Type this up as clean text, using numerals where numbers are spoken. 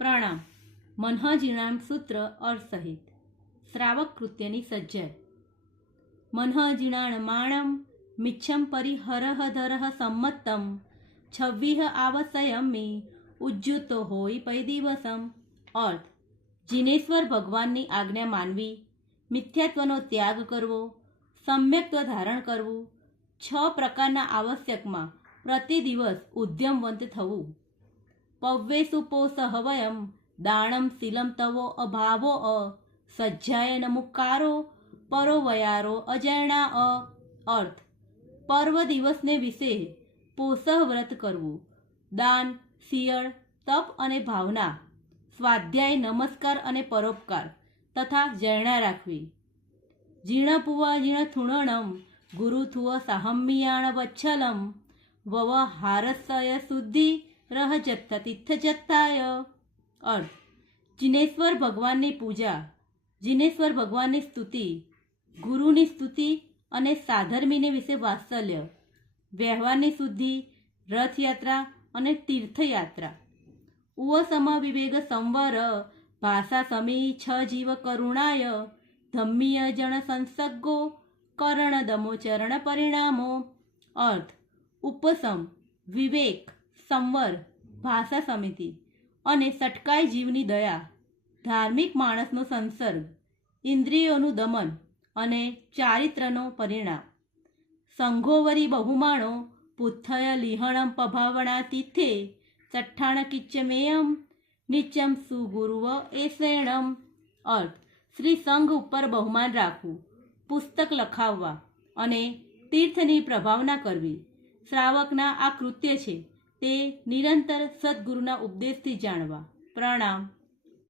પ્રણામ. મનઃ જીર્ણામ સૂત્ર અર્થ સહિત શ્રાવક કૃત્યની સજ્જય. મનઃ જીર્ણાણમાણમ મિચ્છમ પરિહરહ ધરહ સંમત્તમ છવ્વીહ આવસયમી ઉજ્જુતો હોય પૈ દિવસમ. અર્થ: જીનેશ્વર ભગવાનની આજ્ઞા માનવી, મિથ્યાત્વનો ત્યાગ કરવો, સમ્યક્ત્વ ધારણ કરવું, 6 પ્રકારના આવશ્યકમાં પ્રતિ દિવસ ઉદ્યમવંત થવું. પવ્વેસુ પોષઃ વયમ દાણમ શીલમ તવો અભાવો સજ્જાય નમુકારો પરો વયારો અજૈણા. અર્થ: પર્વ દિવસને વિશે પોષઃ વ્રત કરવું, દાન, શિયળ, તપ અને ભાવના, સ્વાધ્યાય, નમસ્કાર અને પરોપકાર તથા જૈણા રાખવી. જીર્ણપુવ જીર્ણથુણણમ ગુરુથુવ સાહમ્યાણ વચ્છલમ વવ હારસય શુદ્ધિ રહ જત્થ તીર્થજત્થાય. અર્થ: જીનેશ્વર ભગવાનની પૂજા, જીનેશ્વર ભગવાનની સ્તુતિ, ગુરુની સ્તુતિ અને સાધર્મીને વિશે વાત્સલ્ય, વ્યવહારની શુદ્ધિ, રથયાત્રા અને તીર્થયાત્રા. ઉવ સમ વિવેક સંવર ભાષા સમી છ જીવ કરુણાય ધમ્મીય જણ સંસર્ગો કરણ દમો ચરણ પરિણામો. અર્થ: ઉપસમ, વિવેક, સંવર, ભાષા સમિતિ અને સટકાઈ જીવની દયા, ધાર્મિક માણસનો સંસર્ગ, ઇન્દ્રિયોનું દમન અને ચારિત્રનો પરિણામ. સંઘોવરી બહુમાણો પુથ્થય લિહણમ પભાવણા તીથે ચઠ્ઠાણ કિચ્ચમેયમ નિત્યમ સુગુરુવ એષેણમ. અર્થ: શ્રી સંઘ ઉપર બહુમાન રાખવું, પુસ્તક લખાવવા અને તીર્થની પ્રભાવના કરવી શ્રાવકના આ કૃત્ય છે તે નિરંતર સદગુરુના ઉપદેશથી જાણવા. પ્રણામ.